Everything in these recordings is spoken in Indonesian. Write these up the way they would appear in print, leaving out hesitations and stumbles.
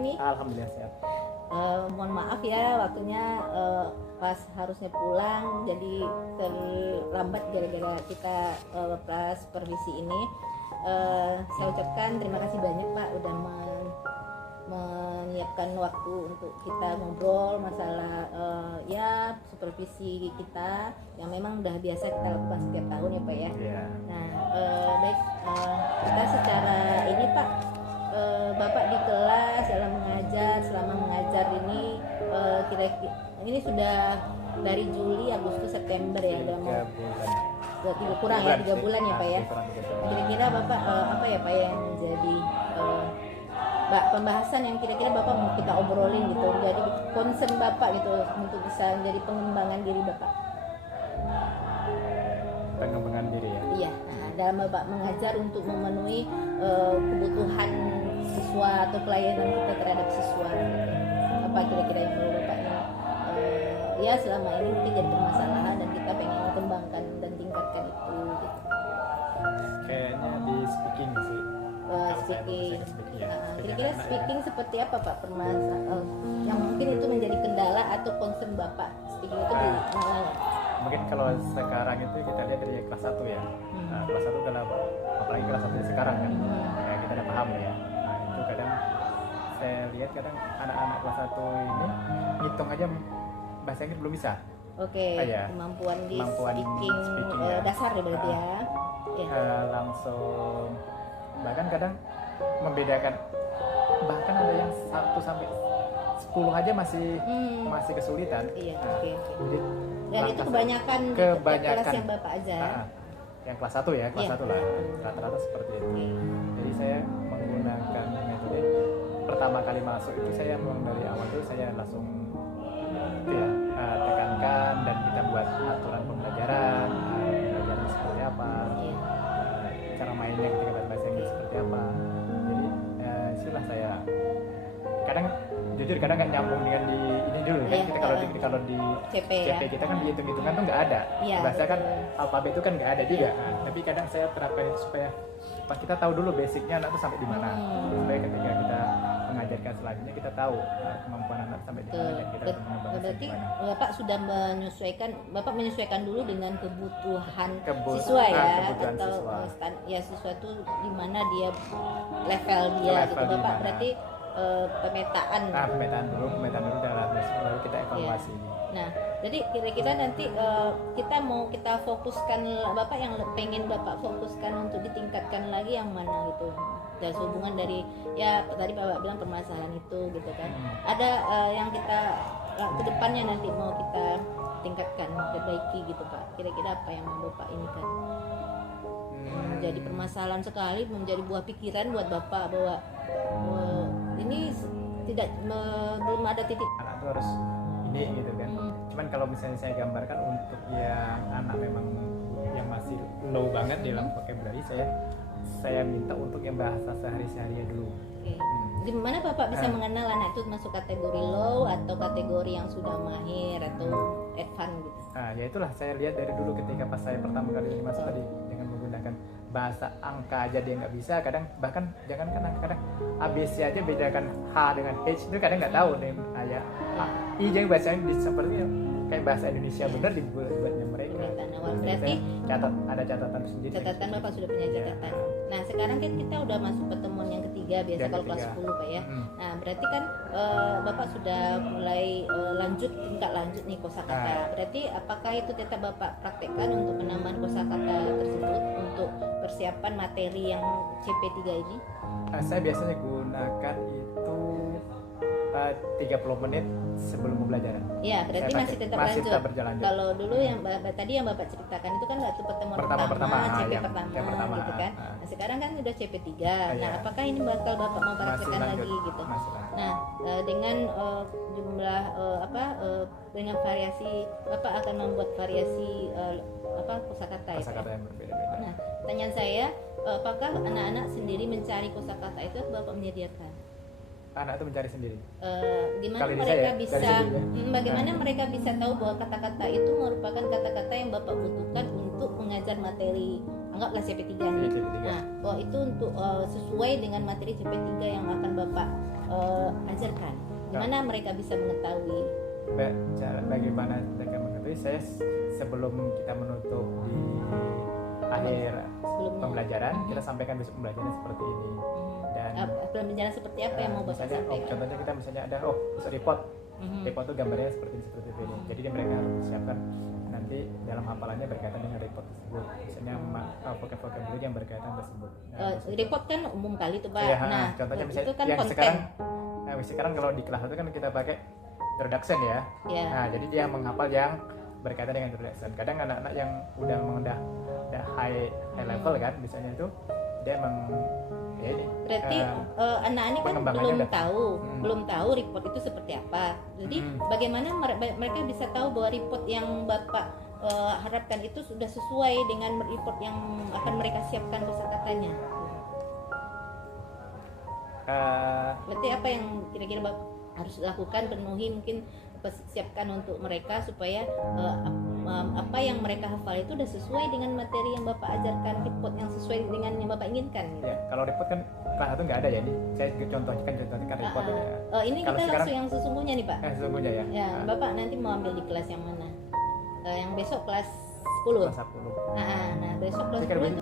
Ini Alhamdulillah sehat. mohon maaf ya waktunya pas harusnya pulang jadi terlambat gara-gara kita pas supervisi ini. Saya ucapkan terima kasih banyak Pak udah menyiapkan waktu untuk kita ngobrol masalah ya supervisi kita yang memang udah biasa kita lakukan setiap tahun ya Pak ya. Iya. Nah baik, kita secara ini Pak, Bapak di kelas dalam mengajar, selama mengajar ini kira-kira ini sudah dari Juli, Agustus, September ya, udah mau 3 bulan. kurang ya 3 bulan ya Pak ya. Kurang 3 bulan. Kira-kira Bapak apa ya Pak yang jadi pembahasan yang kira-kira Bapak mau kita obrolin gitu, jadi concern Bapak gitu untuk bisa menjadi pengembangan diri Bapak. Pengembangan diri ya. Iya, nah, dalam Bapak mengajar untuk memenuhi kebutuhan siswa atau pelayanan kita terhadap siswa. Apa kira-kira yang perlu Bapak ya selama ini mungkin jadi permasalahan dan kita pengen kembangkan dan tingkatkan itu gitu. Kayaknya di speaking sih. Kalau saya Speaking. speaking ya. Kira-kira speaking seperti apa Pak permasalahan yang mungkin itu menjadi kendala atau concern Bapak speaking itu di Mungkin kalau sekarang itu kita lihat dari kelas 1 ya. Nah, kelas 1 dalam apalagi kelas 1 sekarang kan. Ya, kita udah paham ya. Nah, itu kadang saya lihat kadang anak-anak kelas 1 ini ngitung aja bahasa Inggris belum bisa. Oke, Ya. kemampuan di Kemampuan speaking, ya. dasar ya berarti ya. Ya. Langsung bahkan kadang membedakan, bahkan ada yang 1 sampai 10 aja masih kesulitan. Iya, Nah, oke. jadi Dan itu kebanyakan di kelas yang Bapak ajar. yang kelas 1 ya, kelas Iya. 1 lah. Rata-rata seperti itu. Oke. Jadi saya menggunakan metode pertama kali masuk itu saya memang dari awal itu saya langsung itu ya, tekankan dan kita buat aturan pembelajaran, pembelajaran seperti apa, Iya. cara mainnya ketika bahasa Inggris seperti apa. Jadi itulah saya kadang jujur kadang nggak nyambung dengan di ini dulu kan. Iya, Kita kalau di CP CP ya. kita kan hitung-hitungan tuh nggak ada. Iya, Bahasa kan betul. alfabet itu kan nggak ada juga. Tapi kadang saya terapkan itu supaya kita tahu dulu basicnya anak tuh sampai di mana. Supaya ketika kita mengajarkan selanjutnya kita tahu kemampuan anak sampai di mana dan kita akan mengembangkan Berarti gimana. Bapak sudah Bapak menyesuaikan dulu dengan kebutuhan Kebutuhan siswa ya, kebutuhan atau siswa. ya siswa itu di mana dia level dia Level gitu. di Bapak mana. berarti pemetaan. Pemetaan dulu baru kita evaluasi. Nah, jadi kira-kira nanti kita fokuskan, Bapak yang pengen Bapak fokuskan untuk ditingkatkan lagi yang mana gitu. Dan hubungan dari ya tadi Bapak bilang permasalahan itu gitu kan. Ada yang kita ke depannya nanti mau kita tingkatkan, perbaiki gitu Pak. Kira-kira apa yang mau Bapak ini kan? Menjadi permasalahan sekali, menjadi buah pikiran buat Bapak bahwa ini belum ada titik. Anak tuh harus ini gitu kan. Cuman kalau misalnya saya gambarkan untuk yang anak memang yang masih low banget dalam vocabulary, saya minta untuk yang bahasa sehari-hari dulu. Oke. Di mana Bapak bisa mengenal anak itu masuk kategori low atau kategori yang sudah mahir atau advance gitu? Nah, ya itulah saya lihat dari dulu ketika pas saya pertama kali masuk tadi dengan menggunakan bahasa angka aja dia nggak bisa, kadang bahkan jangankan angka, kadang ABC aja bedakan H dengan H itu kadang nggak tahu nih ayah I jadi bahasanya seperti kayak bahasa Indonesia bener dibuatnya mereka. Berarti ada catatan sendiri. Catatan Bapak sudah punya catatan. Nah sekarang kan kita udah masuk pertemuan yang ketiga biasa Yang kalau kelas ketiga. 10 Pak ya. Nah berarti kan Bapak sudah mulai tingkat lanjut nih kosakata. Berarti apakah itu tetap Bapak praktekkan untuk penambahan kosakata tersebut untuk persiapan materi yang CP3 ini? Saya biasanya gunakan itu 30 menit sebelum pembelajaran. Ya, berarti masih tetap lanjut. Kalau dulu yang tadi yang Bapak ceritakan itu kan waktu pertemuan pertama CP pertama gitu kan. Nah, sekarang kan sudah CP3. Nah, apakah ini bakal Bapak mau praktekkan lagi gitu? Nah, dengan jumlah dengan variasi Bapak akan membuat variasi kosakata ya. Kosakata yang berbeda-beda. Nah, pertanyaan saya, apakah anak-anak sendiri mencari kosakata itu atau Bapak menyediakan? Anak itu mencari sendiri. Gimana Kali mereka saya, bisa dari bagaimana mereka bisa tahu bahwa kata-kata itu merupakan kata-kata yang Bapak butuhkan untuk mengajar materi anggaplah CP3 nih. CP3. Nah, bahwa itu untuk sesuai dengan materi CP3 yang akan Bapak ajarkan? Gimana mereka bisa mengetahui? Cara bagaimana mereka mengetahui, saya sebelum kita menutup di akhir Sebelumnya. pembelajaran, kita sampaikan besok pembelajaran seperti ini. Dan Pembelajaran seperti apa yang mau Bapak misalnya, sampaikan? contohnya kita misalnya ada besok report. Mhm. Report itu gambarnya seperti ini. Jadi mereka harus siapkan nanti dalam hafalannya berkaitan dengan report tersebut. Misalnya vocabulary yang berkaitan tersebut. Report kan umum kali tuh Pak. Iya, Nah, contohnya itu misalnya kan yang konten. sekarang kalau di kelas itu kan kita pakai introduction ya. Ya. Nah, jadi dia menghafal yang berkaitan dengan introduction. Kadang anak-anak yang udah high level kan, misalnya itu dia ini. Berarti anak ini kan pengembangannya belum tahu report itu seperti apa. Jadi bagaimana mereka bisa tahu bahwa report yang Bapak harapkan itu sudah sesuai dengan report yang akan mereka siapkan kosakatanya. Berarti apa yang kira-kira Bapak harus lakukan, penuhi, mungkin siapkan untuk mereka supaya apa yang mereka hafal itu sudah sesuai dengan materi yang Bapak ajarkan, report yang sesuai dengan yang Bapak inginkan gitu. Ya, kalau report kan kelas itu nggak ada ya, saya contohkan report ya. Ini Kalau kita sekarang- langsung yang sesungguhnya nih Pak. Sesungguhnya ya. Ya, Bapak nanti mau ambil di kelas yang mana? Yang besok kelas 10. Kelas 10. Nah, besok kelas Jadi kan 10 itu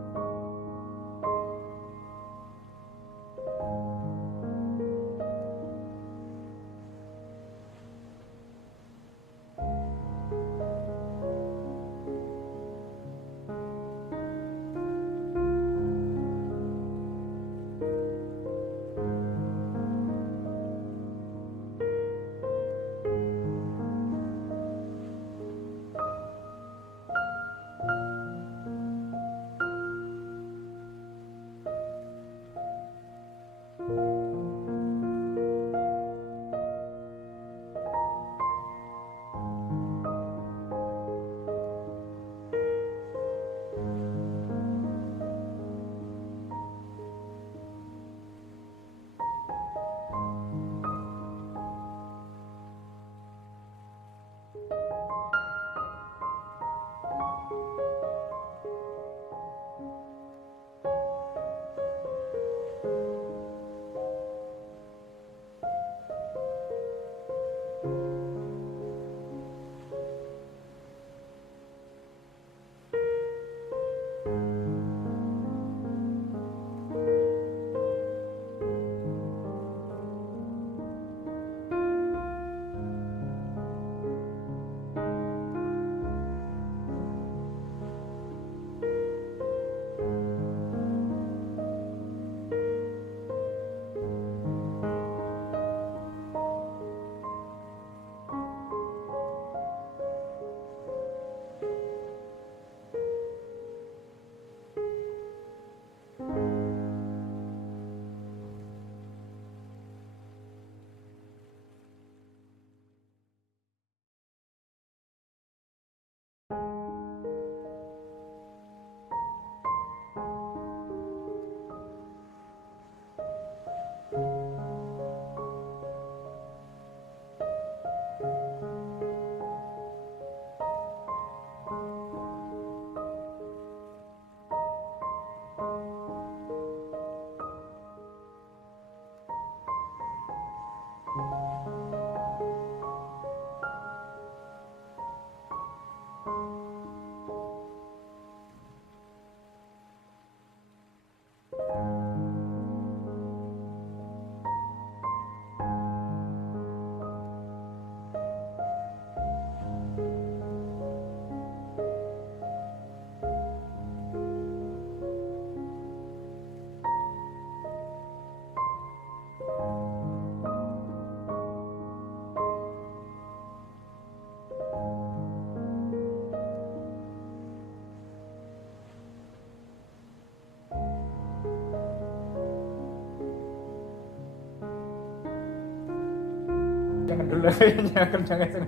Jangan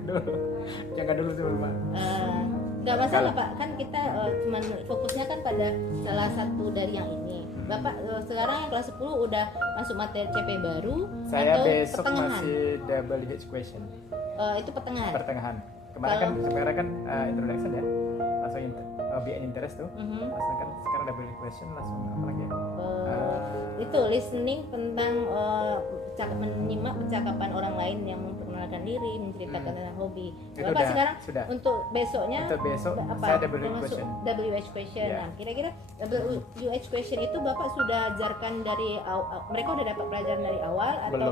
dulu, jangan dulu sebelum Pak. nggak masalah Pak, kan kita cuman fokusnya kan pada salah satu dari yang ini. Bapak sekarang yang kelas 10 udah masuk materi CP baru Saya atau besok pertengahan? masih double H question. Itu pertengahan. Pertengahan. Sekarang kan introduction ya, langsung be an interest tuh. Mhm. Langsung kan sekarang double H question langsung apa lagi ya? itu listening tentang menyimak percakapan orang lain yang memperkenalkan diri, menceritakan tentang hobi. Itu Bapak sekarang sudah. untuk besoknya Untuk besok apa? saya WH Termasuk question. WH question. Ya. Nah, kira-kira WH question itu Bapak sudah ajarkan dari mereka udah dapat pelajaran dari awal atau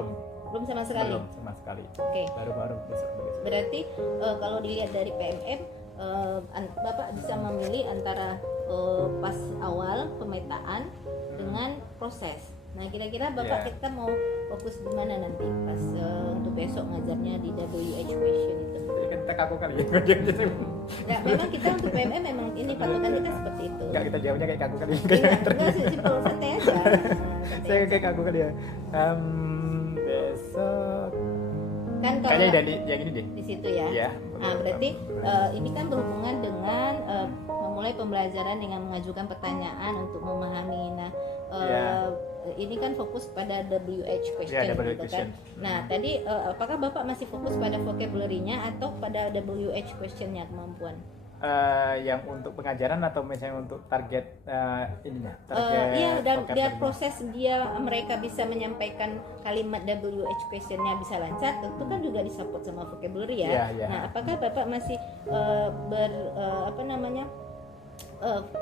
belum sama sekali? Belum sama sekali. Oke. Baru-baru besok. Berarti kalau dilihat dari PMM, Bapak bisa memilih antara pas awal pemetaan dengan proses. Nah, kira-kira Bapak kita mau fokus di mana nanti pas untuk besok ngajarnya di WH question itu? Jadi kan kita kaku kali ya. Ya, memang kita untuk PMM memang ini patokan kita seperti itu. Enggak, kita jawabnya kayak kaku kali. Enggak sih, simpel santai aja. Saya kayak kaku kali ya. Besok Kan kalau kayaknya dari yang ini deh. di situ ya. Iya. Nah, berarti ini kan berhubungan dengan memulai pembelajaran dengan mengajukan pertanyaan untuk memahami. Nah, ini kan fokus pada WH question, Ya, WH gitu question. kan. Nah, tadi apakah Bapak masih fokus pada vocabulary-nya atau pada WH question-nya kemampuan? Yang untuk pengajaran atau misalnya untuk target ininya? Target Iya, dan biar vocabulary-nya. proses mereka bisa menyampaikan kalimat WH question-nya bisa lancar, tentu kan juga disupport sama vocabulary ya. Iya, iya. Nah, apakah Bapak masih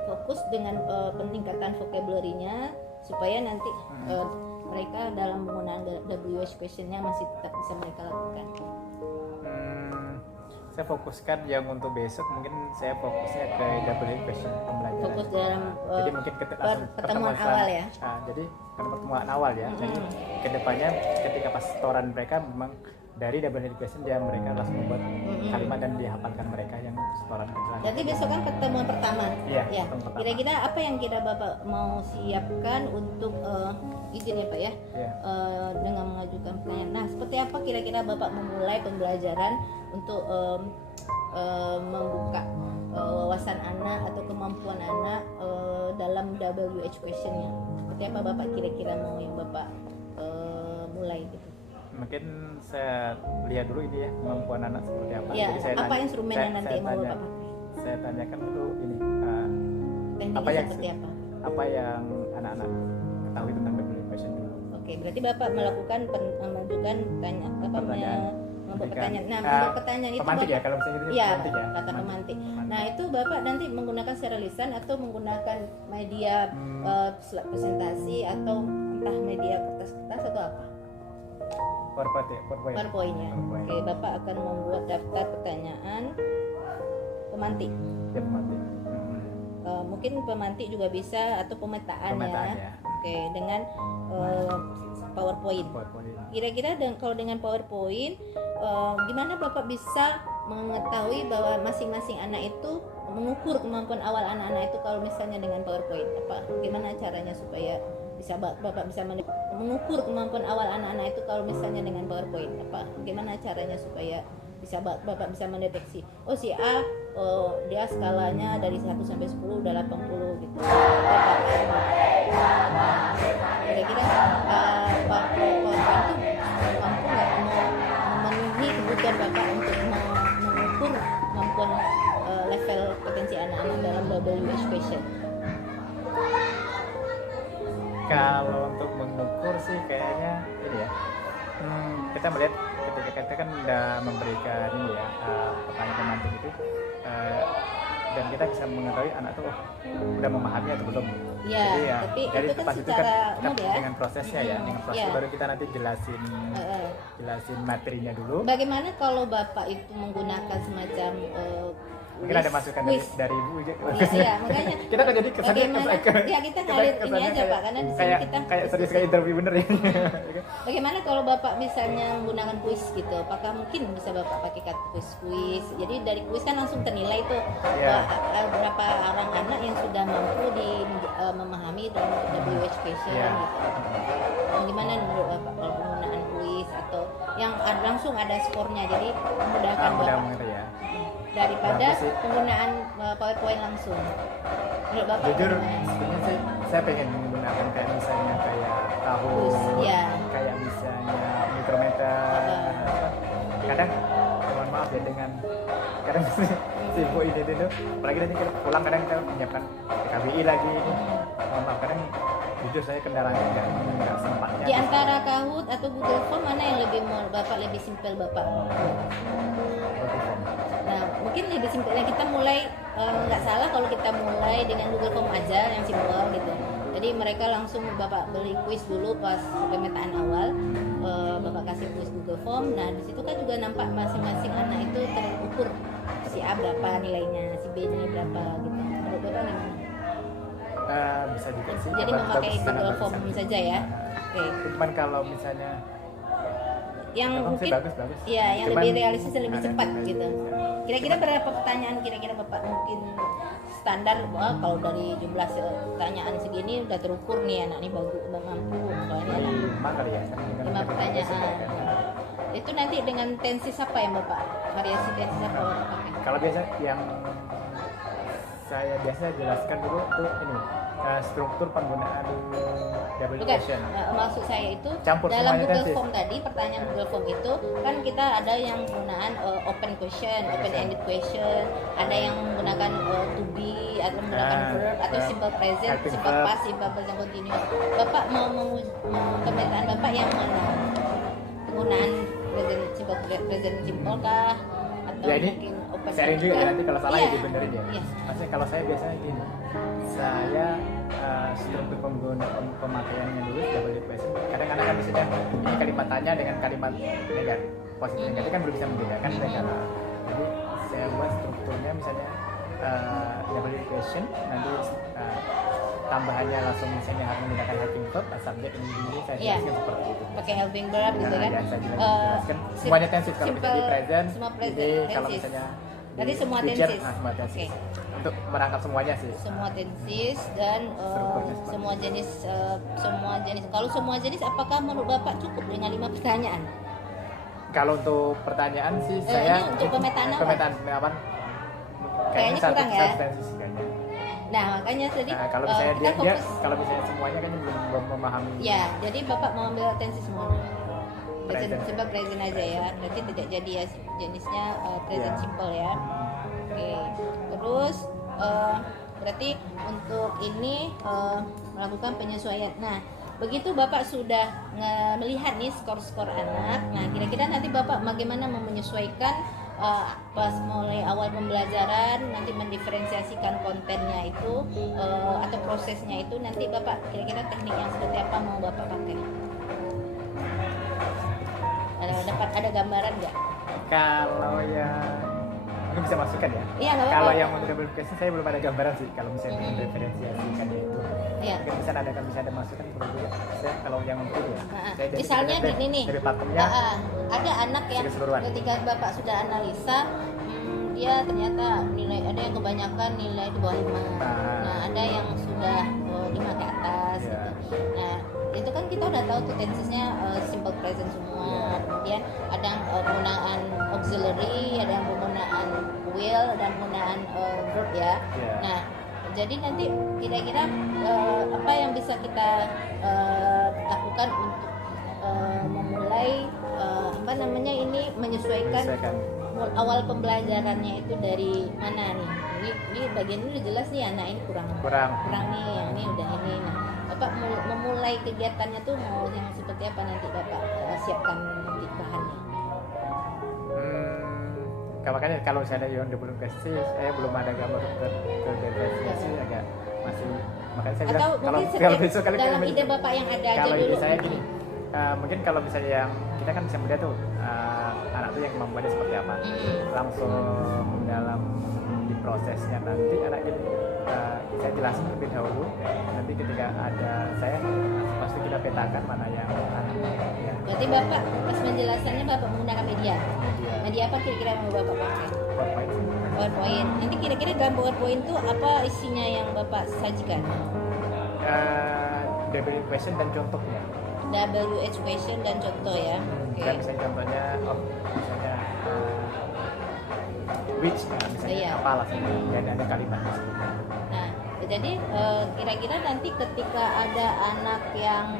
fokus dengan peningkatan vocabulary-nya supaya nanti mereka dalam penggunaan WH question-nya masih tetap bisa mereka lakukan? Saya fokuskan yang untuk besok mungkin saya fokusnya ke WH question pembelajaran. Fokus dalam Jadi mungkin pertemuan awal ya. Jadi karena pertemuan awal ya. Jadi kedepannya ketika pas setoran mereka memang dari WH question dia mereka langsung membuat kalimat dan dihafalkan mereka yang setoran kejelas. Jadi besok kan pertemuan pertama. Iya, Ya. pertemuan pertama. Kira-kira apa yang kira Bapak mau siapkan untuk izin ya Pak ya? Iya. Dengan mengajukan pertanyaan. Nah, seperti apa kira-kira Bapak memulai pembelajaran untuk membuka wawasan anak atau kemampuan anak dalam WH question-nya? Seperti apa Bapak kira-kira mau yang Bapak mulai gitu? Mungkin saya lihat dulu ini ya kemampuan anak seperti apa. Ya, Jadi saya apa tanya- instrumen yang nanti saya mau tanya- Bapak pakai? Saya tanyakan dulu ini Tekniknya apa yang- seperti apa? apa yang anak-anak ketahui tentang WH question dulu. Oke, berarti Bapak melakukan mengajukan Pertanyaan. membuat pertanyaan. Nah, Ketika, membuat pertanyaan itu pemantik ya Bapak, kalau misalnya itu iya, pemantik ya. kata pemantik. Nah, itu Bapak nanti menggunakan secara lisan atau menggunakan media presentasi atau entah media kertas-kertas atau apa? PowerPoint ya, PowerPoint. PowerPoint-nya. PowerPoint. Oke, Bapak akan membuat daftar pertanyaan pemantik. Ya, pemantik. Mungkin pemantik juga bisa atau pemetaan Pemetaan ya. ya. Oke, dengan PowerPoint. PowerPoint. Kira-kira kalau dengan PowerPoint, gimana Bapak bisa mengetahui bahwa masing-masing anak itu mengukur kemampuan awal anak-anak itu kalau misalnya dengan PowerPoint? Gimana caranya supaya Bapak bisa mengukur kemampuan awal anak-anak itu kalau misalnya dengan PowerPoint? Gimana caranya supaya Bapak bisa mendeteksi, oh si A, dia skalanya dari 1 sampai 10 udah 80 gitu. Kira-kira PowerPoint itu mampu nggak memenuhi kebutuhan Bapak untuk mengukur kemampuan level potensi anak-anak dalam WH question? Kalau untuk mengukur sih kayaknya ini ya. Kita melihat ketika kita kan udah memberikan ini ya pertanyaan pemantik itu dan kita bisa mengetahui anak tuh udah memahami atau belum. Ya, Jadi tapi dari itu kan pas itu secara kita umum ya. dengan prosesnya ya, dengan proses Ya. baru kita nanti jelasin materinya dulu. Bagaimana kalau Bapak itu menggunakan semacam Mungkin ada masukan dari ibu aja. Iya, makanya Kita kan jadi kesannya bagaimana ya kita ngalir ini aja Pak, karena di sini kita kayak serius kayak interview bener ya. bagaimana kalau Bapak misalnya menggunakan kuis gitu, apakah mungkin bisa Bapak pakai kuis? Jadi dari kuis kan langsung ternilai tuh Iya. berapa orang anak yang sudah mampu memahami dalam WH question Iya. gitu. Gimana menurut Bapak kalau penggunaan kuis atau yang langsung ada skornya, jadi memudahkan Mudah Bapak mengerti ya. daripada Bagus sih. penggunaan PowerPoint langsung. Menurut Bapak Jujur, gimana? sebenarnya sih saya pengen menggunakan kayak misalnya kayak tahun, Iya. kayak misalnya mikrometer. Kadang, mohon maaf ya dengan kadang si ibu ini tuh, apalagi nanti kita pulang kadang kita menyiapkan KBI lagi. Mohon maaf kadang jujur saya kendalanya nggak sempatnya. Di antara Kahoot atau Google Form mana yang lebih Bapak lebih simpel Bapak? Nah, mungkin lebih simpelnya kita mulai nggak salah kalau kita mulai dengan Google Form aja yang simpel gitu. Jadi mereka langsung Bapak beli kuis dulu pas pemetaan awal, Bapak kasih kuis Google Form. Nah di situ kan juga nampak masing-masing anak itu terukur si A berapa nilainya, si B nya berapa gitu. Menurut Bapak gimana? Bisa juga sih. Jadi memakai Google Form saja ya. Oke. Cuman kalau misalnya Yang memang sih mungkin bagus. ya yang Cuman lebih realistis dan lebih ada cepat yang gitu. Kira-kira berapa pertanyaan kira-kira Bapak mungkin standar kalau dari jumlah pertanyaan segini udah terukur nih anak ini bagus mampu kalau ini anak 5 kali ya. Kan, dengan 5 pertanyaan. kan. Itu nanti dengan tensis apa ya Bapak? Variasi tensis apa Bapak pakai? Kalau biasa yang saya biasa jelaskan dulu tuh ini struktur penggunaan double Bukan, question. maksud saya itu Campur dalam semuanya Google tensis. Form tadi, pertanyaan Google Form itu kan kita ada yang penggunaan open question, open ended question, ada yang menggunakan to be atau menggunakan verb atau verb, simple present, helping simple verb. past, simple present continuous. Bapak mau pemetaan Bapak yang mana? Penggunaan simple present simple kah? Atau Ya, ini mungkin open sharing juga ya, nanti kalau salah Iya. ya dibenerin ya. Iya. Maksudnya kalau saya biasanya gini, saya struktur pemakaiannya dulu double question. Kadang-kadang kan misalnya ini kalimat tanya dengan kalimat negatif, positif negatif kan belum bisa membedakan mereka. Jadi saya buat strukturnya misalnya double question, nanti tambahannya langsung misalnya harus menggunakan helping verb, subjek ini saya Iya. jelaskan seperti itu. pakai helping verb gitu kan? Ya, saya jelaskan semuanya tensis kalau simple- misalnya di present, semua ini present kalau tensis. misalnya Berarti di semua future, tensis. semua tensis. Oke. Untuk merangkap semuanya sih. Semua tensis dan Strukturnya seperti semua jenis. Kalau semua jenis, apakah menurut Bapak cukup dengan 5 pertanyaan? Kalau untuk pertanyaan sih Ini saya untuk pemetaan apa? Pemetaan apa? Kayaknya satu kurang ya? tensis sih kayaknya. Nah, makanya tadi Nah, kalau misalnya kita dia fokus. kalau misalnya semuanya kan belum memahami. Ya, jadi Bapak mau ambil tensis semua. Present Present. simple present aja ya. Berarti tidak jadi ya jenisnya present Iya. simple ya. Oke. Terus berarti untuk ini melakukan penyesuaian. Nah, begitu Bapak sudah melihat nih skor-skor anak. Nah, kira-kira nanti Bapak bagaimana menyesuaikan pas mulai awal pembelajaran, nanti mendiferensiasikan kontennya itu atau prosesnya itu, nanti Bapak kira-kira teknik yang seperti apa mau Bapak pakai? Ada gambaran nggak? Kalau yang mungkin bisa masukkan ya. Iya, nggak Kalau apa-apa. yang untuk double question saya belum ada gambaran sih. Kalau misalnya mendiferensiasikan itu. Iya. Mungkin bisa ada masukan perlu juga. Saya kalau yang untuk ya. Saya jadi Misalnya sebenarnya ini nih, dari pakemnya ada anak yang keseluruhan. ketika Bapak sudah analisa, dia ternyata nilai ada yang kebanyakan nilai di bawah 5. Nah, ada yang sudah 5 ke atas Iya. gitu. Nah, itu kan kita udah tahu tuh tensesnya simple present semua. Iya. Kemudian ada yang penggunaan auxiliary, ada yang penggunaan will, ada yang penggunaan verb ya. Iya. Nah, jadi nanti kira-kira apa yang bisa kita lakukan untuk memulai apa namanya ini menyesuaikan awal pembelajarannya itu dari mana nih? Ini bagian ini udah jelas nih anak ini kurang nih, yang ini udah ini. Nah, Bapak memulai kegiatannya tuh mau yang seperti apa nanti Bapak siapkan nanti bahannya? Makanya kalau misalnya yang belum kasih, saya belum ada gambar ke diferensiasi agak masih, makanya saya bilang Atau kalau mungkin besok kali dalam ide Bapak yang ada aja kalau dulu. ide saya gini, mungkin kalau misalnya yang kita kan bisa melihat tuh anak tuh yang kemampuannya seperti apa, langsung dalam di prosesnya nanti anak ini saya jelasin lebih dahulu, nanti ketika ada saya pasti kita petakan mana yang ya, Berarti Bapak pas penjelasannya Bapak menggunakan media. media Media apa kira-kira yang mau Bapak pakai? PowerPoint. PowerPoint. Nanti kira-kira dalam PowerPoint itu apa isinya yang Bapak sajikan? Double question dan contohnya. WH question dan contoh ya. Oke. Dan misalnya contohnya, misalnya which, misalnya Iya. apa alasannya, ya ada kalimatnya sebelumnya. Nah, jadi kira-kira nanti ketika ada anak yang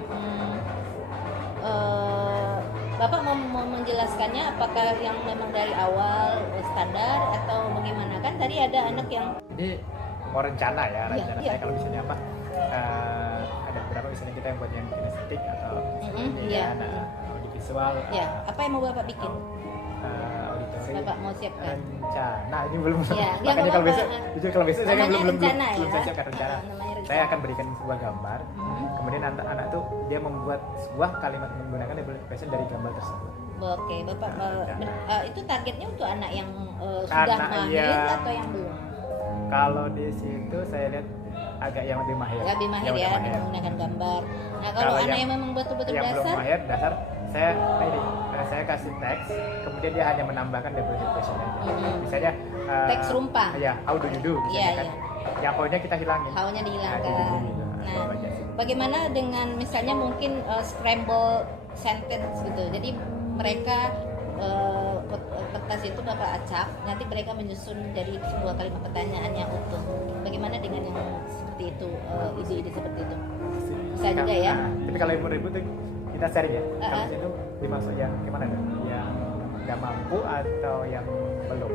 Bapak mau menjelaskannya apakah yang memang dari awal standar atau bagaimana? Kan tadi ada anak yang Ini mau rencana ya, Iya, rencana iya. saya kalau misalnya apa, ada beberapa kalau misalnya kita yang buat yang kinestetik atau Mm-mm, ini iya. kan, audiovisual, Ya, apa yang mau Bapak bikin? auditori, Bapak mau siapkan? rencana ini belum. Iya, ya, Makanya kalau besok, apa-apa. jujur kalau besok saya kan Namanya belum rencana belum ya? saya siapkan rencana. Namanya rencana. Saya akan berikan sebuah gambar, kemudian anak-anak tuh dia membuat sebuah kalimat menggunakan label expression dari gambar tersebut. Oke, Bapak itu targetnya untuk anak yang sudah Anak mahir yang- atau yang belum? Kalau di situ saya lihat agak yang lebih mahir. Lebih mahir Yang ya udah mahir. menggunakan gambar. Nah, kalau Kalau anak yang memang betul-betul yang belum dasar, mahir dasar saya kasih teks, kemudian dia hanya menambahkan label expression aja. Misalnya teks rumpang. ya how do you do misalnya Iya, kan. iya. Yang how-nya kita hilangin. How-nya dihilangkan. Gitu. Nah, Itu aja sih. bagaimana dengan misalnya mungkin scramble sentence gitu. Jadi mereka kertas itu Bapak acak, nanti mereka menyusun dari sebuah kalimat pertanyaan yang utuh. Bagaimana dengan yang seperti itu, ide-ide seperti itu? Bisa juga ya. Nah, tapi kalau ibu ribut tuh kita sharing ya. Kalau Uh-uh. itu dimaksud yang gimana tuh? Yang nggak mampu atau yang belum?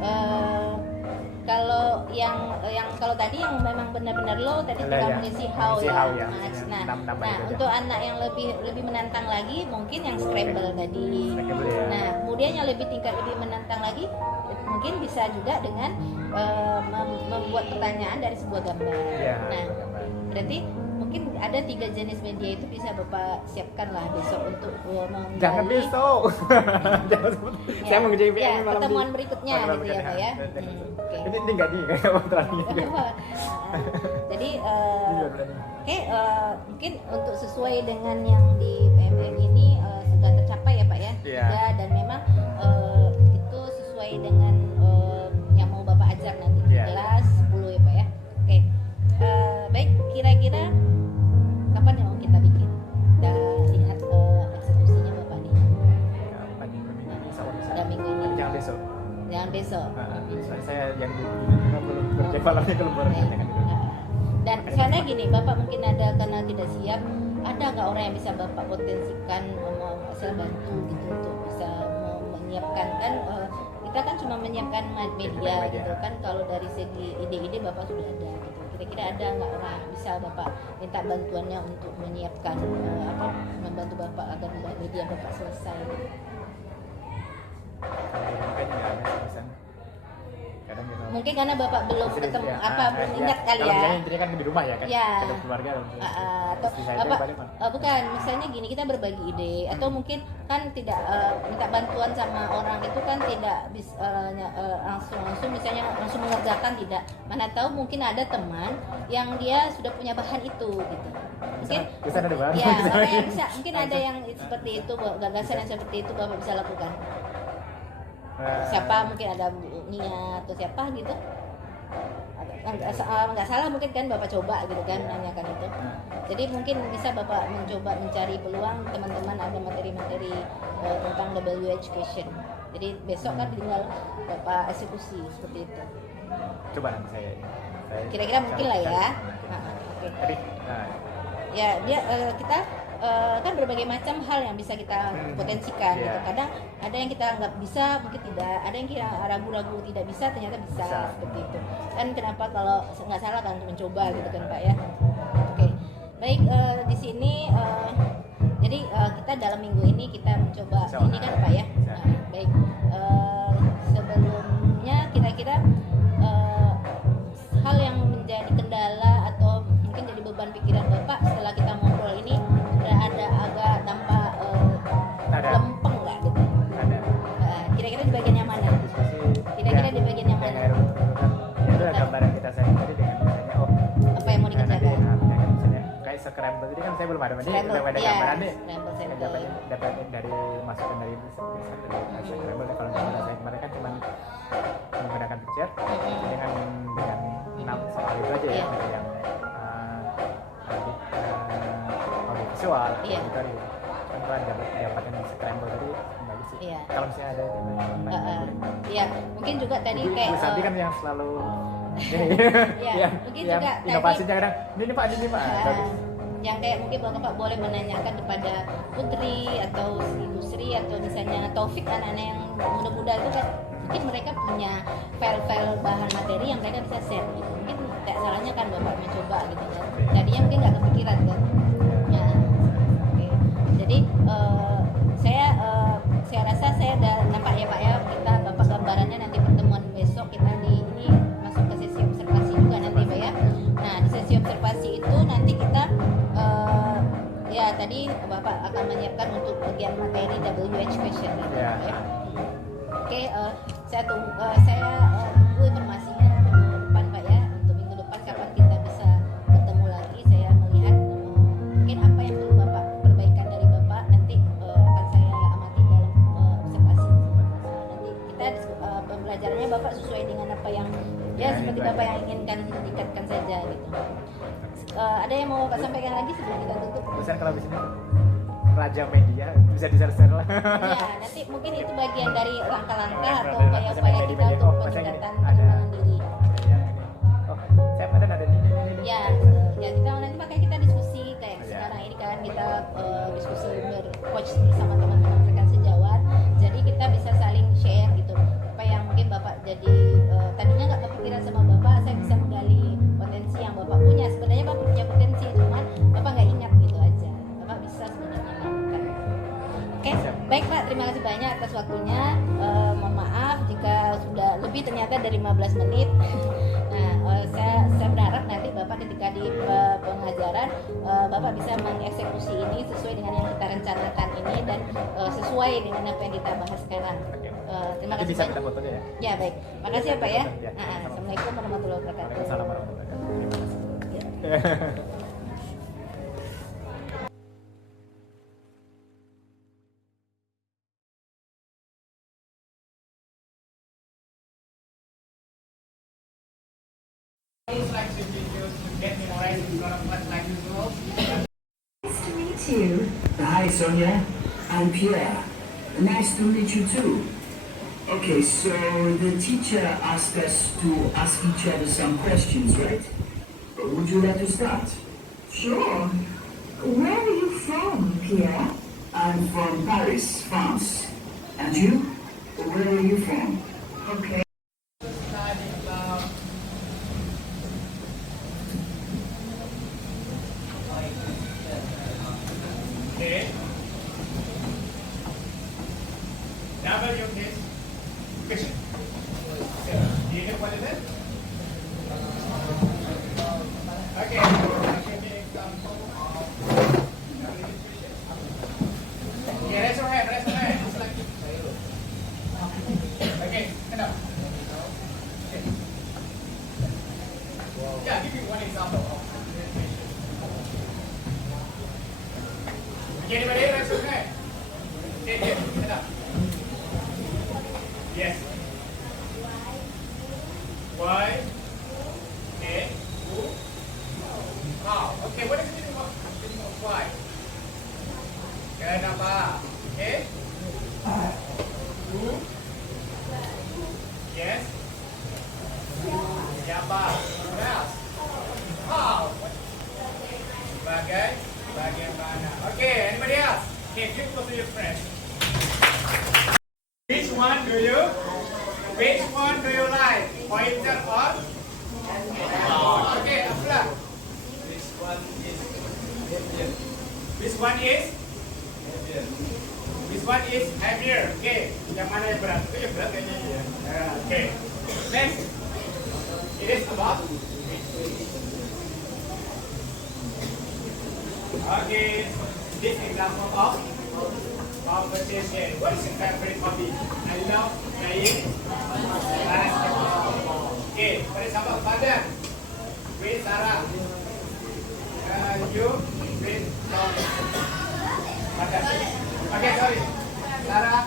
Eh, kalau yang kalau tadi yang memang benar-benar low tadi Iya, tinggal iya. mengisi how Mengisi ya, how ya, Mas. misalnya Nah, nambah nah itu aja. untuk anak yang lebih menantang lagi mungkin yang scramble tadi. Scramble ya. Nah, kemudian yang tingkat lebih menantang lagi mungkin bisa juga dengan membuat pertanyaan dari sebuah gambar. Iya, Nah, gambar. berarti mungkin ada 3 jenis media itu bisa Bapak siapkan lah besok untuk menggali. Jangan besok. Jangan sebut. Ya, Saya mau ngerjain ya, PM malam pertemuan ini. berikutnya Malam gitu ya Pak ya. berikutnya. Oke. Ini enggak nih kayak terlalu. Jadi Ini oke, mungkin untuk sesuai dengan yang di PMM ini sudah tercapai ya Pak ya. Iya. 3, dan memang itu sesuai dengan yang mau Bapak ajar nanti di Iya. kelas 10 ya Pak ya. Oke. Baik, kira-kira kapan yang mau kita bikin? Udah lihat eksekusinya Bapak nih. Udah minggu ini. Jangan besok. Jangan besok. Soalnya saya yang belum kerja malamnya kalau baru Baik. kerjakan itu. Dan soalnya gini, Bapak mungkin ada karena tidak siap, ada nggak orang yang bisa Bapak potensikan saya bantu gitu untuk bisa menyiapkan kan kita kan cuma menyiapkan media gitu kan, kalau dari segi ide-ide Bapak sudah ada gitu. Kira-kira ada nggak orang yang bisa Bapak minta bantuannya untuk menyiapkan membantu Bapak agar media Bapak selesai gitu. Kayaknya nggak ada pesan. Kadang gitu. Mungkin karena Bapak belum ketemu belum ingat kali Kalau ya. misalnya intinya kan di rumah ya kan, Ya. ada keluarga dan Atau istri saya apa balik, Pak. bukan misalnya gini, kita berbagi ide atau mungkin kan tidak minta bantuan sama orang itu kan tidak bisa langsung misalnya langsung mengerjakan, tidak, mana tahu mungkin ada teman yang dia sudah punya bahan itu gitu, mungkin Bisa ada bahan. ya orang yang bisa, mungkin ada yang seperti itu, gagasan yang seperti itu Bapak bisa lakukan. Siapa mungkin ada Nia atau siapa gitu, nggak salah mungkin kan Bapak coba gitu kan nanyakan itu. Jadi mungkin bisa Bapak mencoba mencari peluang teman-teman ada materi-materi tentang W education. Jadi besok kan tinggal Bapak eksekusi seperti itu. Coba nanti saya Kira-kira mungkin lah ya. Mungkin. Oke. Tapi Ya dia kita kan berbagai macam hal yang bisa kita potensikan gitu. Iya. Kadang ada yang kita nggak bisa, mungkin tidak, ada yang kita ragu-ragu tidak bisa, ternyata bisa, Bisa. seperti itu kan. Kenapa kalau nggak salah kan untuk mencoba gitu kan Pak ya. Oke, baik, di sini jadi kita dalam minggu ini kita mencoba Bisa. ini kan Pak ya. Bisa. Baik, sebelumnya kira-kira hal yang menjadi kendala atau mungkin jadi beban pikiran Bapak setelah kita ngobrol ini, sudah ada agak tampak Ada. lempeng nggak gitu? ada Kira-kira di bagian yang mana? diskusi. Kira-kira di bagian yang mana? Itu adalah gambar yang kita sharing tadi dengan misalnya Apa yang mau dikerjakan? misalnya kayak scramble tadi kan saya belum ada, jadi Scramble, belum ada iya, gambaran nih. scramble Saya sampel. dapat dari masukan dari scramble. Kalau gambar saya kemarin kan cuma menggunakan picture dengan 6 soal itu aja ya, Iya. dari yang audiovisual Iya. gitu tadi. Kan kalau dapatkan scramble tadi bagus sih. Iya. Kalau misalnya ada Iya, mungkin juga tadi Bu kayak Santi kan yang selalu Iya, mungkin yang juga tadi- inovasinya kadang ini Pak, ini Pak. Ah, Bagus. yang kayak mungkin bapak boleh menanyakan kepada Putri atau Ibu Sri atau misalnya Taufik, anak-anak yang muda-muda itu kan mungkin mereka punya file-file bahan materi yang mereka bisa share gitu. Mungkin tidak salahnya kan bapak mencoba gitu kan. Tadinya mungkin nggak kepikiran kan. Ya, oke. Jadi saya rasa saya udah nampak ya Pak ya, kita bapak gambarannya nanti pertemuan besok kita di ini masuk ke sesi observasi juga nanti Pak ya. Nah di sesi observasi itu nanti kita ya tadi bapak akan menyiapkan untuk bagian materi WH question gitu, Ya. ya. Oke, saya tunggu informasinya minggu depan Pak ya. Untuk minggu depan kapan kita bisa bertemu lagi, saya melihat mungkin apa yang perlu Bapak perbaikan dari Bapak nanti akan saya amati dalam observasi. Nanti kita pembelajarannya Bapak sesuai dengan apa yang ya seperti Bapak yang inginkan, tingkatkan saja gitu. Ada yang mau Bapak sampaikan lagi sebelum kita tutup? Terusan kalau di sini Raja Media bisa di-share lah. Ya, nanti mungkin itu bagian dari langkah-langkah atau Ada upaya-upaya kita media-media. untuk Oh, maksudnya peningkatan gini, ada pengembangan diri. yang ini. Oh, saya ada ini. Ya, ya kita nanti makanya kita diskusi kayak Ya. sekarang ini kan kita diskusi coach bersama teman-teman rekan sejawat. Jadi kita bisa saling share gitu. Apa yang mungkin Bapak jadi tadinya nggak kepikiran sama Bapak, saya bisa menggali potensi yang Bapak punya. Sebenarnya Bapak punya potensi, cuman Bapak nggak ingat gitu aja. Bapak bisa sebenarnya melakukan. Oke, baik Pak, terima kasih banyak atas waktunya. Mohon maaf jika sudah lebih ternyata dari 15 menit. Nah, saya berharap nanti Bapak ketika di pengajaran Bapak bisa mengeksekusi ini sesuai dengan yang kita rencanakan ini dan sesuai dengan apa yang kita bahas sekarang. Terima Nanti kasih bisa banyak. minta fotonya ya. Ya baik, makasih ya Pak ya. Ya. Assalamualaikum warahmatullahi wabarakatuh. Waalaikumsalam warahmatullahi wabarakatuh. Terima Ya. kasih. Nice to meet you. Hi, Sonia. I'm Pierre. Nice to meet you too. Okay, so the teacher asked us to ask each other some questions, right? Would you like to start? Sure. Where are you from, Pierre? I'm from Paris, France. And you? Where are you from? Okay. Okay. W is question. Do you know what it is? Okay. Okay, raise your hand, raise your hand. Just like okay, stand up. Okay. Yeah, give me one example of okay, anybody raise your hand? Okay, here, stand up. Yes. Why? Okay. Who? How? Okay, what is the meaning of why? Kenapa? Okay. Who? Yes. Siapa? Who else? How? What? Sebagai? Bagaimana? Okay, anybody else? Okay, give it to your friends. Which one do you like? Pointer or? Okay, Abdullah. Which one is? Which one is heavier? Okay, yang mana yang berat? Itu yang berat kayaknya ya. Okay, next. It is about? Okay, this example of competition. What is your favorite hobby? I love playing basketball. Okay, pada sahabat Badan, with Sarah, you with Tom. Badan. Okay, sorry. Sarah,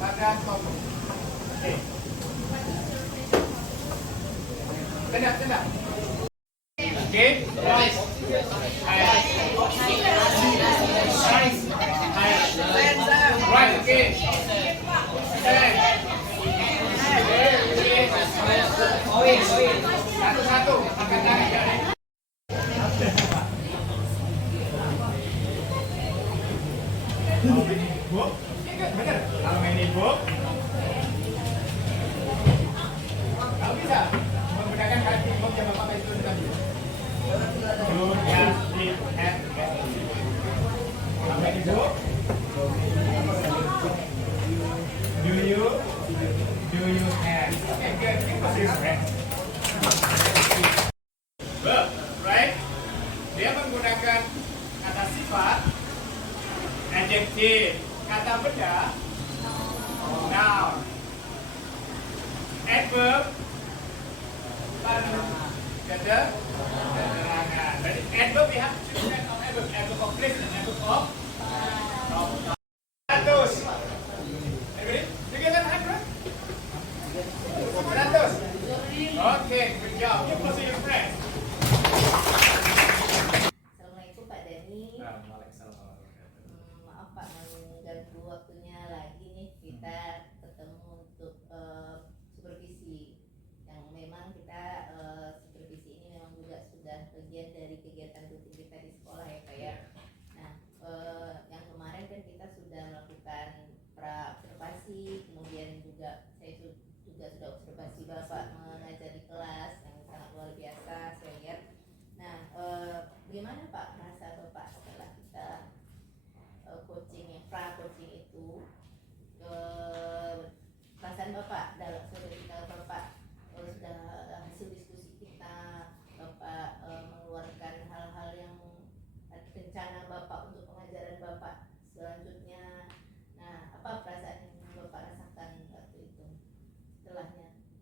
Badan, Tom. Okay. Stand up. Okay, right. Right, okay. Satu-satu, angkat tangan.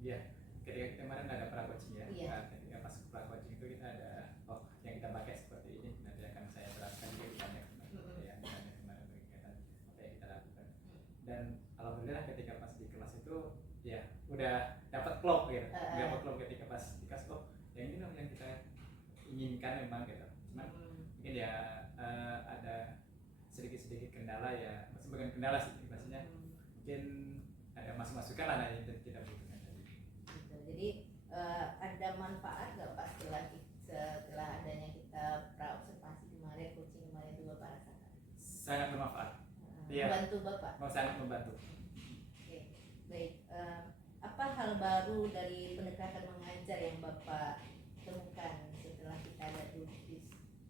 Iya, ketika kita kemarin ada pra coaching ya. Iya. Nah, ketika pas pra coaching itu kita ada yang kita pakai seperti ini, nanti akan saya terapkan juga di tanya kemarin. Ya, tanya kemarin berkaitan apa yang kita lakukan. Dan alhamdulillah ketika pas di kelas itu ya udah dapat klop gitu. Dapat klop ketika pas di kelas, yang ini loh yang kita inginkan memang gitu. Cuman mungkin ya ada sedikit kendala ya, bukan kendala sih maksudnya, mungkin ada masukan lah yang kita butuhkan tadi. Gitu. Jadi ada manfaat nggak Pak setelah adanya kita pra observasi kemarin, coaching kemarin itu Bapak rasakan? Sangat bermanfaat. Iya. Membantu Bapak? Sangat membantu. Oke, baik. Apa hal baru dari pendekatan mengajar yang Bapak temukan setelah kita ada di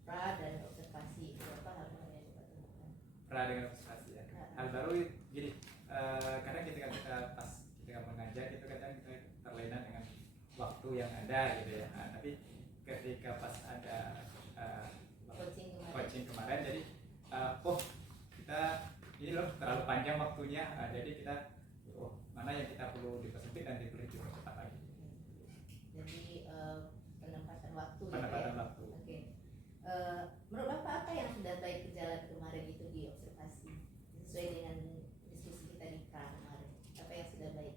pra dan observasi? Apa hal baru yang Bapak temukan? Pra dengan observasi ya. Hal baru gini, karena ketika kita pas ketika mengajar itu kadang kita terlena dengan waktu yang ada gitu ya. Nah, tapi ketika pas ada coaching kemarin jadi kita ini loh terlalu panjang waktunya, jadi kita mana yang kita perlu dipersempit dan dipercepat lagi. Jadi penempatan waktu. Waktu. Oke. Menurut Bapak apa yang sudah baik berjalan kemarin itu di observasi sesuai dengan diskusi kita di pra kemarin? Apa yang sudah baik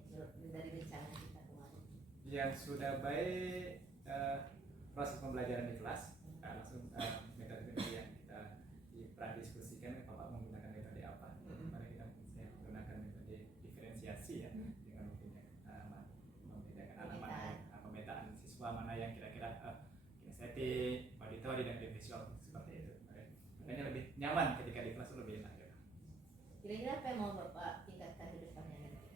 dari rencana kita kemarin? Yang sudah baik proses pembelajaran di kelas, langsung metode-metode yang kita pernah diskusikan, Bapak menggunakan metode apa? Kemarin kita menggunakan metode diferensiasi ya, dengan membedakan anak mana, pemetaan siswa mana yang kira-kira kinestetik, auditory dan visual seperti itu. Makanya lebih nyaman ketika di kelas, lebih enak ya. Kira-kira apa yang mau Bapak tingkatkan ke depannya nanti?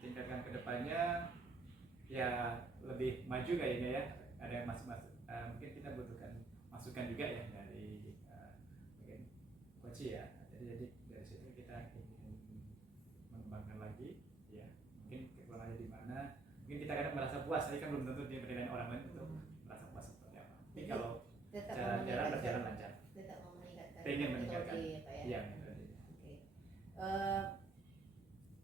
Tingkatkan ke depannya ya lebih maju kayaknya ya. Ada mungkin kita butuhkan masukan juga ya dari mungkin coach ya. Jadi dari situ kita ingin mengembangkan lagi ya. Mungkin kekurangannya di mana? Mungkin kita kadang merasa puas, tapi kan belum tentu di penilaian orang lain itu merasa puas seperti apa. Tapi kalau jalan berjalan lancar. Tetap mau meningkatkan. Pengen meningkatkan. Iya. Oke.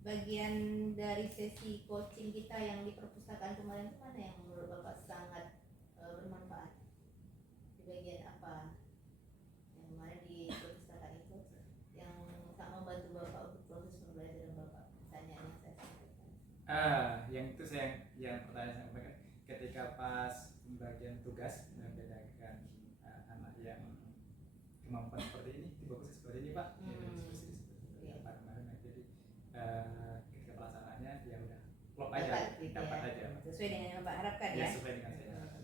Bagian dari sesi coaching kita yang di perpustakaan kemarin itu mana yang menurut Bapak sangat bermanfaat? Di bagian apa? Yang kemarin di perpustakaan itu yang sangat membantu Bapak untuk proses pembelajaran Bapak? Pertanyaan yang saya sampaikan. Yang itu yang pertanyaan saya sampaikan ketika pas pembagian tugas membedakan anak yang kemampuan seperti ini, bagusnya seperti ini Pak, diskusi seperti apa kemarin. Jadi ketika pelaksanaannya ya udah klop aja, dapat aja sesuai dengan yang Bapak harapkan ya. Sesuai dengan saya harapkan.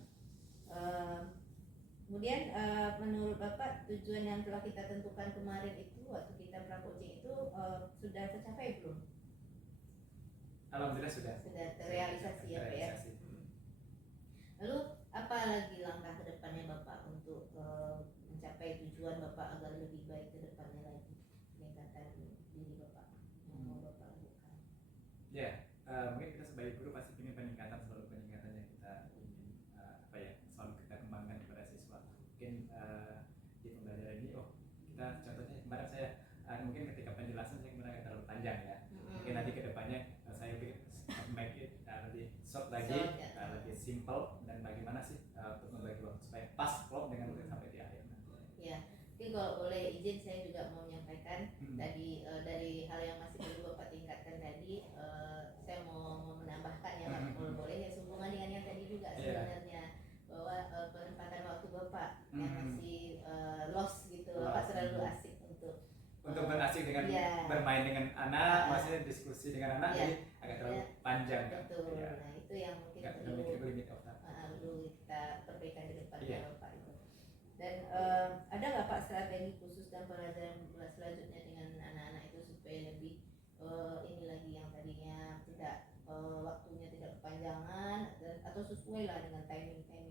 Kemudian menurut Bapak tujuan yang telah kita tentukan kemarin itu waktu kita pra coaching itu sudah tercapai belum? Alhamdulillah sudah terrealisasi ya Pak ya. Lalu apa lagi langkah kedepannya Bapak untuk mencapai tujuan Bapak agar lebih baik ke depannya lagi, peningkatan diri Bapak yang mau Bapak lakukan? Ya, mungkin kita sebagai guru pasti ingin selalu peningkatan yang kita ingin selalu kita kembangkan kepada siswa. Mungkin di pembelajaran ini, kita contohnya kemarin saya mungkin ketika penjelasan saya kemarin terlalu panjang ya. Mungkin nanti kedepannya saya make it lebih short lagi, lebih simple, dan bagaimana sih untuk membagi waktu supaya pas klop dengan sampai di akhir nanti. Ya, mungkin kalau boleh izin saya juga mau menyampaikan tadi dari hal yang masih perlu Bapak tingkatkan tadi, saya mau menambahkan ya Pak, kalau boleh ya sehubungan dengan yang tadi juga sebenarnya bahwa penempatan waktu Bapak yang masih lost gitu, Bapak terlalu asik untuk berasik dengan bermain dengan anak, maksudnya diskusi dengan anak, jadi agak terlalu panjang. Betul. Nah itu yang mungkin perlu kita perbaikan di depannya Bapak itu. Dan ada nggak Pak strategi khusus dan pelajaran selanjutnya dengan anak-anak itu supaya lebih ini lagi yang tadinya tidak waktunya tidak kepanjangan atau sesuai lah dengan timing yang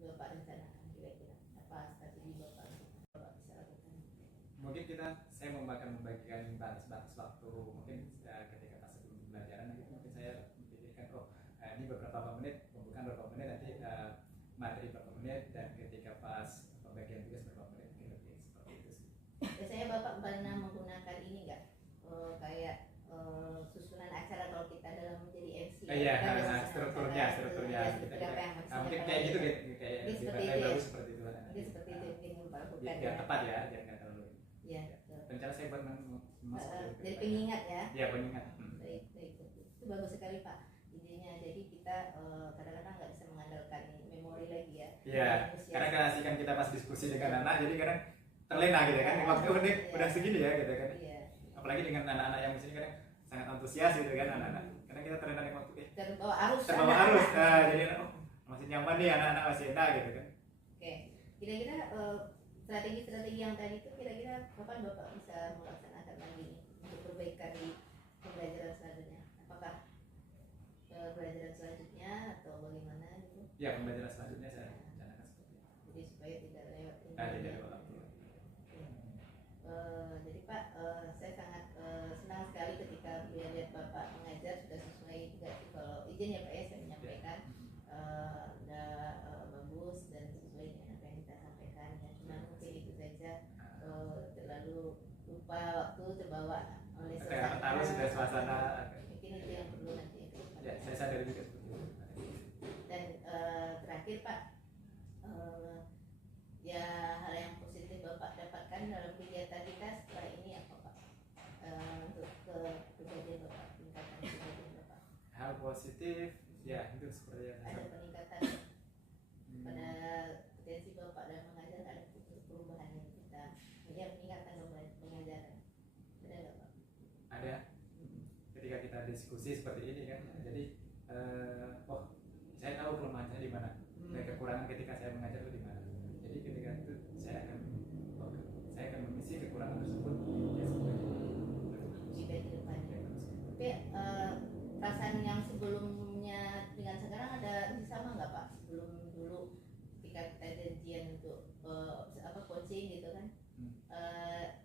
Bapak rencanakan, kira-kira apa strategi Bapak bisa lakukan? Mungkin saya membagikan batas waktu, mungkin ketika pas sebelum pembelajaran nanti mungkin saya memikirkan ini beberapa menit, pembukaan berapa menit, nanti materi berapa menit, dan ketika pas pembagian tugas berapa menit, mungkin lebih seperti itu sih. Biasanya Bapak pernah menggunakan ini nggak kayak susunan acara kalau kita dalam Iya, Kita udah susun strukturnya acara, strukturnya ya, kita struktur apa yang harus mungkin mereka kayak gitu lakukan. kayak Mungkin di seperti Pantai itu ya. bagus seperti itu. Mungkin seperti itu yang ingin Bapak lakukan Ya, ya. tepat ya, jangan nggak terlalu. Ya, betul. Rencana saya buat masuk Jadi pengingat ya. Ya, pengingat. Baik, baik. Itu bagus sekali Pak idenya. Jadi kita kadang-kadang nggak bisa mengandalkan memori lagi ya. Iya, karena keasikan kita pas diskusi dengan anak, jadi kadang terlena gitu kan. Waktu udah segini ya gitu kan. Iya. Apalagi dengan anak-anak yang di sini kadang sangat antusias gitu kan anak-anak. Karena kita terlena dengan waktu Terbawa arus. terbawa arus. Nah, jadi masih nyaman nih anak-anak masih enak gitu kan. Oke. Kira-kira strategi-strategi yang tadi itu kira-kira kapan Bapak bisa melaksanakan lagi untuk perbaikan di pembelajaran selanjutnya? Apakah pembelajaran selanjutnya atau bagaimana gitu? Ya, pembelajaran selanjutnya saya rencanakan seperti itu. Jadi supaya tidak lewat ini. Tidak lewat waktu. Jadi Pak, saya sangat senang sekali ketika melihat Bapak mengajar sudah sesuai juga sih. Kalau izin ya Pak ya saya menyampaikan sudah bagus dan sesuai dengan apa yang kita sampaikan ya. Cuma mungkin itu saja terlalu lupa waktu terbawa oleh suasana. Tahu sudah suasana. Mungkin itu yang perlu nanti. Ya, saya sadar juga seperti itu. Dan terakhir Pak, ya hal yang positif Bapak dapatkan dalam kegiatan kita setelah ini apa Pak? Untuk pribadian Bapak, peningkatan pribadian Bapak. Hal positif, ya itu seperti yang saya Ada sampaikan. peningkatan pada potensi Bapak dalam mengajar, ada perubahan yang kita, ya peningkatan pengajaran. Ada nggak Pak? Ada. Ketika kita diskusi seperti ini kan, jadi saya tahu kelemahan saya di mana dan kekurangan ketika saya mengajar itu di mana. Jadi ketika itu saya akan mengisi kekurangan tersebut ya sebagai Lebih baik ke depannya. Tapi perasaan yang sebelumnya dengan sekarang ada sama nggak Pak? Sebelum dulu ketika kita janjian untuk coaching gitu kan,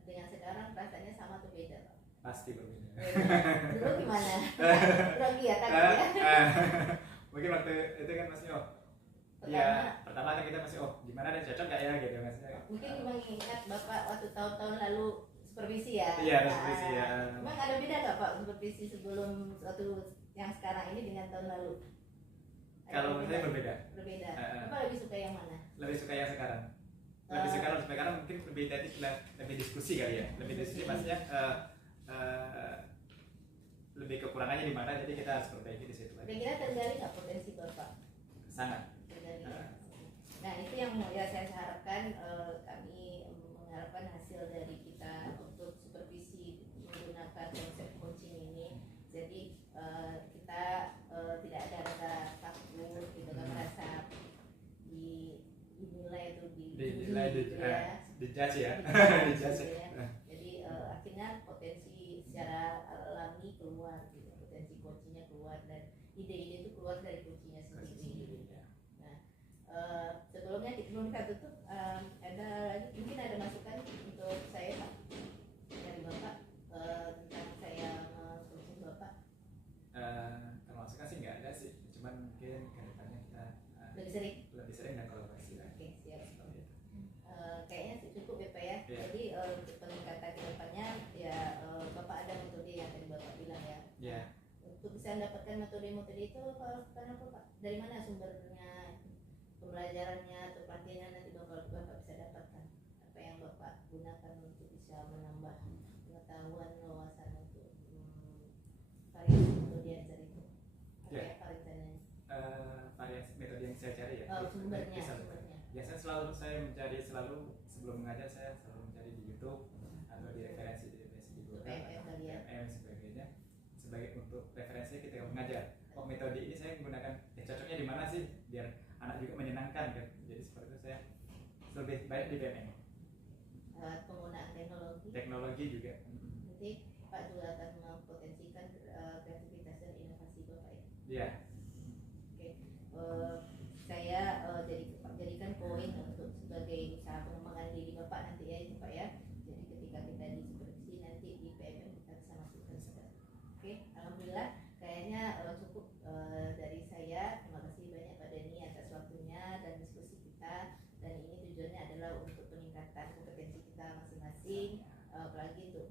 dengan sekarang perasaannya sama atau beda Pak? pasti berbeda. Dulu gimana? Grogi ya takut ya? Mungkin waktu itu kan masih pertama kan kita masih gimana dan cocok gak ya gitu maksudnya. Mungkin mengingat Bapak waktu tahun-tahun lalu supervisi ya? Iya, supervisi ya. Emang ada beda nggak Pak supervisi sebelum waktu yang sekarang ini dengan tahun lalu? Ada Kalau beda? saya berbeda. Berbeda. Uh-uh. Bapak lebih suka yang mana? Lebih suka yang sekarang. Lebih suka yang sekarang mungkin lebih tadi lebih diskusi kali ya. Lebih diskusi maksudnya lebih kekurangannya di mana, jadi kita harus perbaiki di situ. Kira-kira tergali nggak potensi Bapak? Sangat. Tergali. Nah itu yang ya saya harapkan, kami mengharapkan hasil dari kita untuk supervisi menggunakan konsep coaching ini. Jadi kita tidak ada rasa takut gitu kan, merasa dinilai atau Dinilai, dijudge ya. Dijudge. Jadi akhirnya potensi secara alami keluar gitu, potensi coachingnya keluar dan ide-ide itu keluar dari coachingnya sendiri. Nah sebelumnya sebelum kita tutup, ada lagi mungkin ada masukan untuk saya Pak dari Bapak tentang saya coaching Bapak? Kalau masukan sih nggak ada sih, cuman mungkin kedepannya kita lebih sering dan kolaborasi lah. Oke, siap. Seperti itu. Kayaknya cukup ya Pak ya. Iya. Jadi untuk peningkatan kedepannya ya Bapak ada metode yang tadi Bapak bilang ya. Ya. Untuk bisa mendapatkan metode-metode itu karena apa Pak? Dari mana sumbernya, pembelajarannya atau pelatihannya nanti Bapak bisa dapatkan? Apa yang Bapak gunakan untuk bisa menambah pengetahuan, wawasan untuk variasi metode yang ajar itu? Apa Ya. ya Pak rencananya? Variasi metode yang saya cari ya. Sumbernya. Biasanya saya mencari sebelum mengajar saya selalu mencari di YouTube atau di referensi di Google, PMM kali ya. PMM sebagainya sebagai untuk referensi ketika mengajar. Metode ini saya menggunakan cocoknya di mana sih biar anak juga menyenangkan kan. Jadi seperti itu saya lebih baik di PMM. Penggunaan Teknologi juga. nanti Pak juga akan mempotensikan kreativitas dan inovasi Bapak ya. Iya. Saya jadikan poin untuk sebagai usaha pengembangan diri Bapak nanti ya itu Pak ya. Jadi ketika kita di supervisi nanti di PMM kita bisa masukkan. Oke, alhamdulillah kayaknya cukup dari saya. Terima kasih banyak Pak Denny atas waktunya dan diskusi kita, dan ini tujuannya adalah untuk peningkatan kompetensi kita masing-masing, apalagi untuk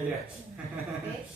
Iya. Oke.